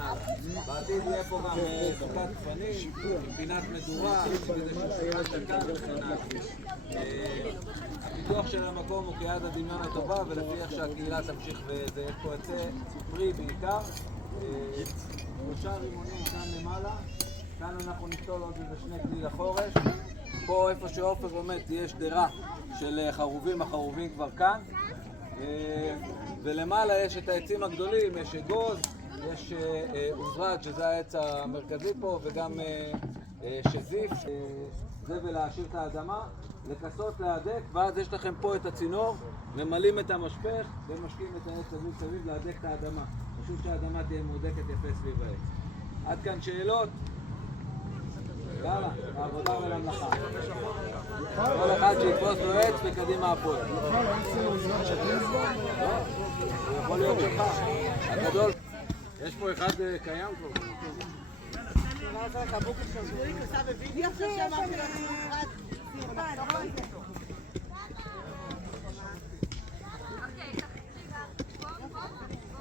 הלאה. בעתיד יהיה פה גם סוכת גפנים, פינת מדורה, וכן הלאה. הפיתוח של המקום הוא כיד הדמיון הטובה, ולפי איך שהקהילה תמשיך וזה יש פה עצי פרי בעיקר. 3 רימונים כאן למעלה, כאן אנחנו נפתול עוד איזה 2 כלי לחורש. פה איפה שעופר עומד תהיה שדרה של חרובים, החרובים כבר כאן. ולמעלה יש את העצים הגדולים, יש אגוז, יש עוזרד שזה העץ המרכזי פה, וגם שזיף, זה ולהעשיר את האדמה, לכסות, להדק, ואז יש לכם פה את הצינור, ממלאים את המשפך ומשקיעים את העץ סביב להדק את האדמה. פשוט שהאדמה תהיה מודקת יפה סביב העץ. עד כאן שאלות? יאללה, העבודה ולמלאכה. כל אחד שיתפוס לו עץ וקדימה הפועל. הוא יכול להיות שלך, הגדול. יש פה אחד קיים כבר.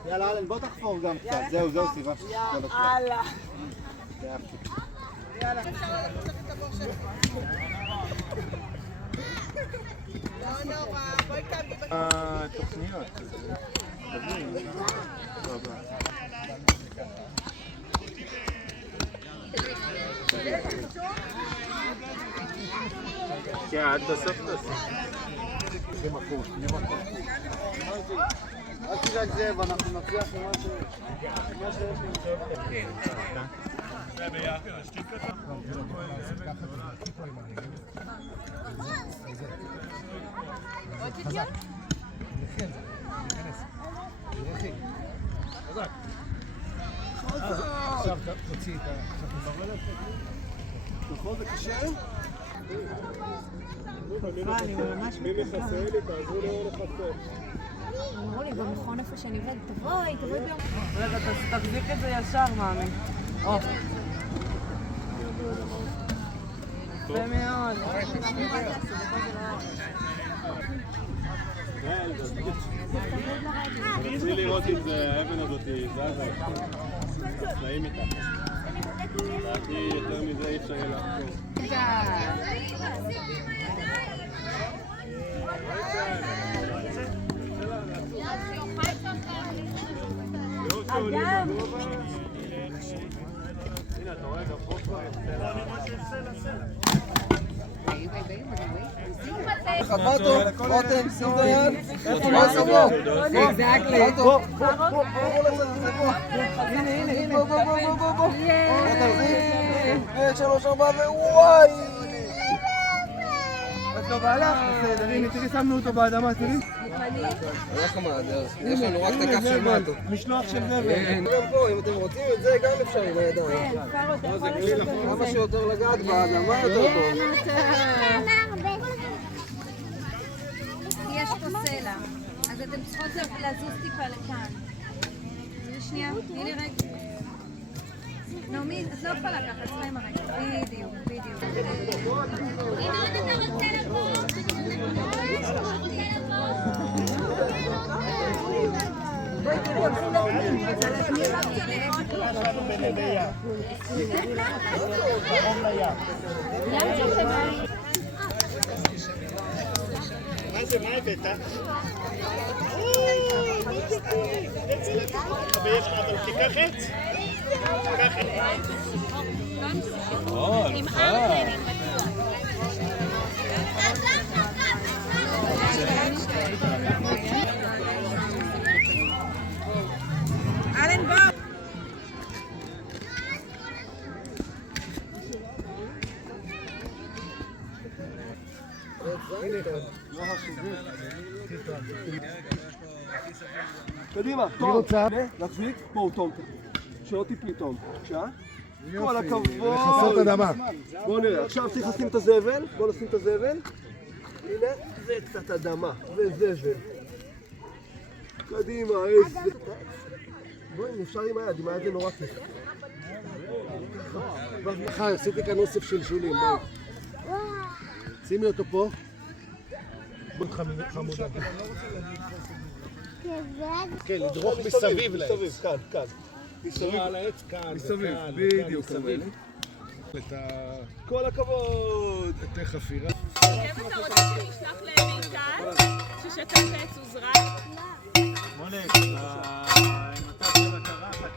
יאללה, אלן, בוא תחפור גם קצת. זהו, סיבה. יאללה. יאללה. תוכניות. כן, עד בסוף תעשה. זה מקום. אל תדאג זאב, אנחנו נצליח למה שיש לי. זה ביחד, השתיק קטן. חזק. חזק. עכשיו תוציא את נכון, זה קשה? מי מחסה לי? תעזרו לי לחסה. אמרו לי במכון איפה שאני עובדת, תבואי ביום. רגע, תחזיק את זה ישר, מאמי. יפה מאוד. אני רציתי לראות את האבן הזאת זזה, צלעים איתה. לדעתי יותר מזה אי אפשר יהיה לחקור. אדם! הנה, אתה רואה, גם פה כבר יש סלע. אני רואה שיש סלע. חבטו, רותם, שים את היד. איפה מה סבו? בוא, הנה. בוא. תחזיק. 3, 4 ווואי. את לא בהלך? בסדר, הנה, תראי, שמנו אותו באדמה, תראי. יש לנו רק את הכף של מטו. משלוח של זבל. גם פה, אם אתם רוצים את זה, גם אפשר עם הידיים. כמה שיותר לגעת באדמה יותר טוב. יש פה סלע, אז אתם צריכות לזוז טיפה לכאן. שנייה, תני לי רגע. נעמי, את לא יכולה לקחת, אצלה עם הרגע. בדיוק. הנה, אתה רוצה לבוא? בואי תראי, הולכים לפנים. עכשיו בנבייה. מה הבאת? אבל תיקח עץ. תיקח עץ. עם ארטן. אלן בוא! קדימה, תום. להחזיק, פה תום. שלא תיפלי תום. בבקשה. כל הכבוד. לחסות אדמה. בואו נראה, עכשיו צריך לשים את הזבל. בואו נשים את הזבל. הנה, זה קצת אדמה. זה זבל. קדימה, איזה... בואי, אפשר עם היד זה נורא כיף. מחר, עשיתי כאן אוסף של שולים, בואי. שימי אותו פה. חמודה. כן, לדרוך מסביב להם. כאן. תשמע על העץ כאן. מסביב, וכאן, בדיוק, וכאן, מסביב. את כל הכבוד! את החפירה. אם אתה רוצה שנשלח למיטל, ששתה את העץ עוזרה? מולק, המצב של הקרחת.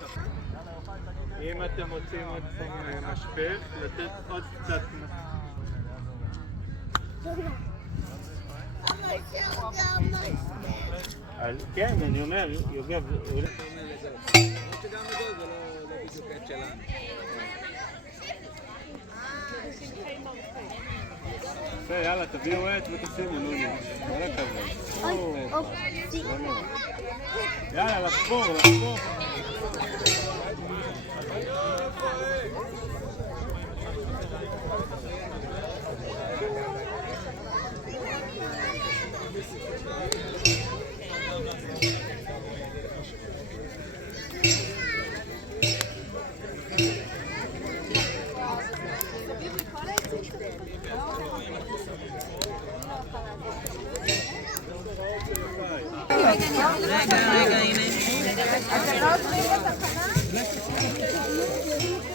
אם אתם רוצים עוד פעם משפך, לתת עוד קצת... כן, אני אומר, יוגב... למרות שגם בגול זה לא בדיוק עץ שלנו. יפה, יאללה, תביאו עט ותשימו, נוני. כל הכבוד. יאללה, לחפור, לחפור.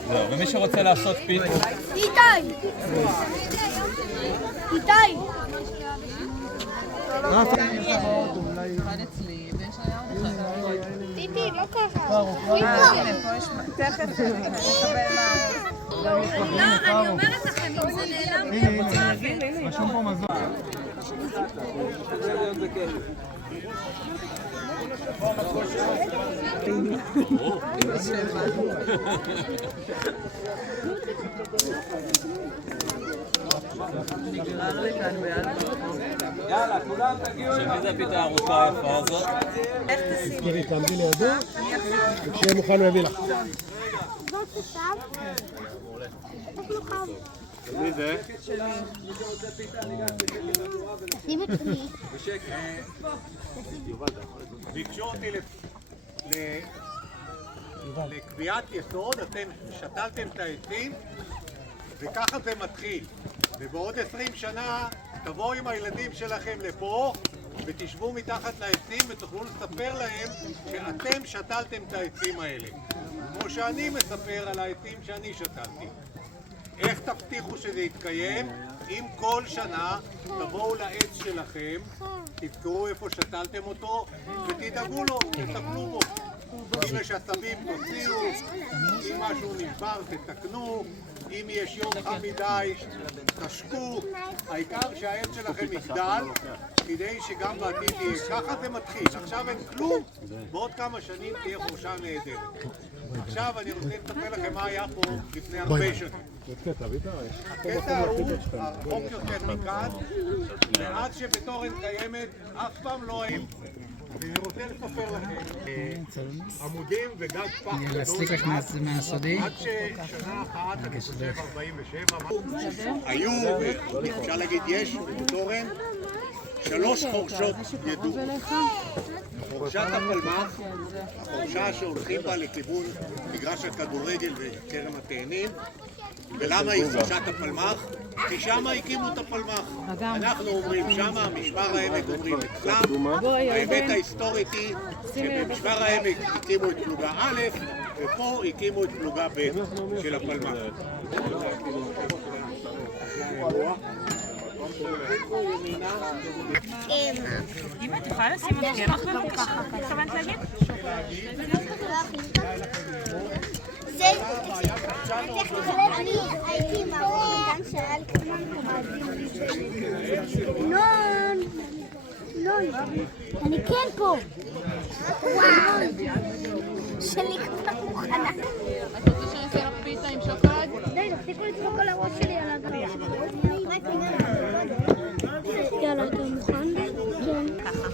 זהו, ומי שרוצה לעשות פיתו. איתי! איתי! טיטי, לא ככה. תכף נקבל מה... לא, אני אומרת לכם, אם זה נעלם לי, רשום פה מזון. נגרר לכאן יאללה, כולם תגיעו עם שמי זה הפיתה הארוכה היפה הזאת? תראי, תעמדי לידו, וכשיהיה מוכן הוא יביא לך. מי זה? ביקשו אותי לקביעת יסוד, אתם שתלתם את העצים וככה זה מתחיל. ובעוד 20 שנה תבואו עם הילדים שלכם לפה ותשבו מתחת לעצים ותוכלו לספר להם שאתם שתלתם את העצים האלה. כמו שאני מספר על העצים שאני שתלתי. איך תבטיחו שזה יתקיים? אם כל שנה תבואו לעץ שלכם, תזכרו איפה שתלתם אותו ותדאגו לו, תטפלו בו. אם יש עשבים תוציאו, אם משהו נשבר תתקנו, אם יש יום חם מדי תשקו, העיקר שהעץ שלכם יגדל כדי שגם בעתיד יהיה. ככה זה מתחיל, עכשיו אין כלום, בעוד כמה שנים תהיה חורשה נהדרת. עכשיו אני רוצה לספר לכם מה היה פה לפני הרבה שנים. הקטע הוא רחוק יותר מכאן, מאז שבתורן קיימת אף פעם לא היינו. אני רוצה לספר לכם, עמודים וגג פח גדול עד ששנה אחת, אני חושב 47, היו, אפשר להגיד יש, בתורן, 3 חורשות ידעו. חורשת הפלמ"ח, החורשה שהולכים בה לכיוון מגרש הכדורגל וכרם התאנים. ולמה היא חורשת הפלמ"ח? כי שמה הקימו את הפלמ"ח. אנחנו אומרים שמה, משמר העמק אומרים אצלם. האמת ההיסטורית היא שבמשמר העמק הקימו את פלוגה א' ופה הקימו את פלוגה ב' של הפלמ"ח. אם את יכולה לשים עוד קמח בבקשה? התכוונת להגיד? אני הייתי עם האורגן שאל כמה נון, אני כן פה. וואו, שלי כבר מוכנה. את רוצה שאני אעשה לך פיתה עם שוקולד? די, תפסיקו לצחוק על הראש שלי על הגריה. יאללה, אתה מוכן? כן. ככה.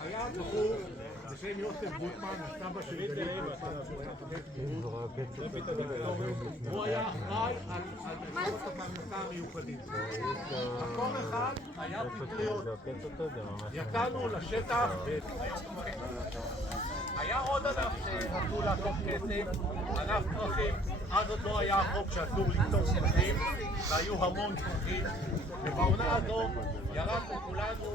היה בחור בשם יוסף גוטמן, הסבא של גליל, הוא היה אחראי על מקומות הפרנסה המיוחדים. מקום אחד היה פטריות. יצאנו לשטח היה עוד ענף שרצו לעשות כסף, ענף פרחים. אז עוד לא היה החוק שאסור לקטוף פרחים והיו המון פרחים, ובעונה הזו ירדנו כולנו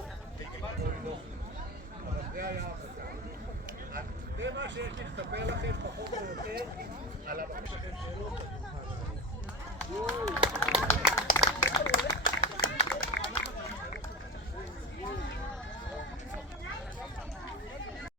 היה המצב. אז זה מה שיש לי לספר לכם פחות או יותר על הבקשה שלכם שאלות.